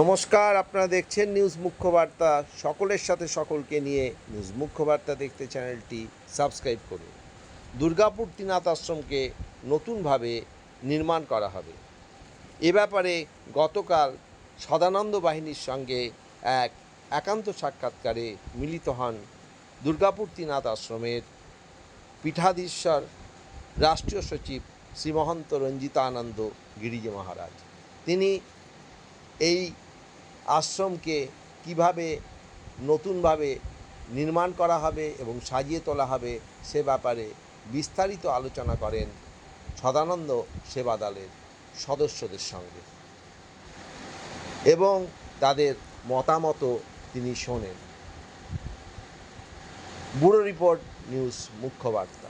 নমস্কার, আপনারা দেখছেন নিউজ মুখ্যবার্তা। সকলের সাথে সকলকে নিয়ে নিউজ মুখ্যবার্তা দেখতে চ্যানেলটি সাবস্ক্রাইব করুন। দুর্গাপুর ত্রিনাথ আশ্রমকে নতুনভাবে নির্মাণ করা হবে। এ ব্যাপারে গতকাল সদানন্দ বাহিনীর সঙ্গে এক একান্ত সাক্ষাৎকারে মিলিত হন দুর্গাপুর ত্রিনাথ আশ্রমের পীঠাধীশ্বর রাষ্ট্রীয় সচিব শ্রীমহন্ত রঞ্জিতানন্দ গিরিজি মহারাজ। তিনি এই আশ্রমকে কিভাবে নতুনভাবে নির্মাণ করা হবে এবং সাজিয়ে তোলা হবে সে ব্যাপারে বিস্তারিত আলোচনা করেন সদানন্দ সেবা দলের সদস্যদের সঙ্গে এবং তাদের মতামত তিনি শোনেন। Bureau report, news মুখ্যবার্তা।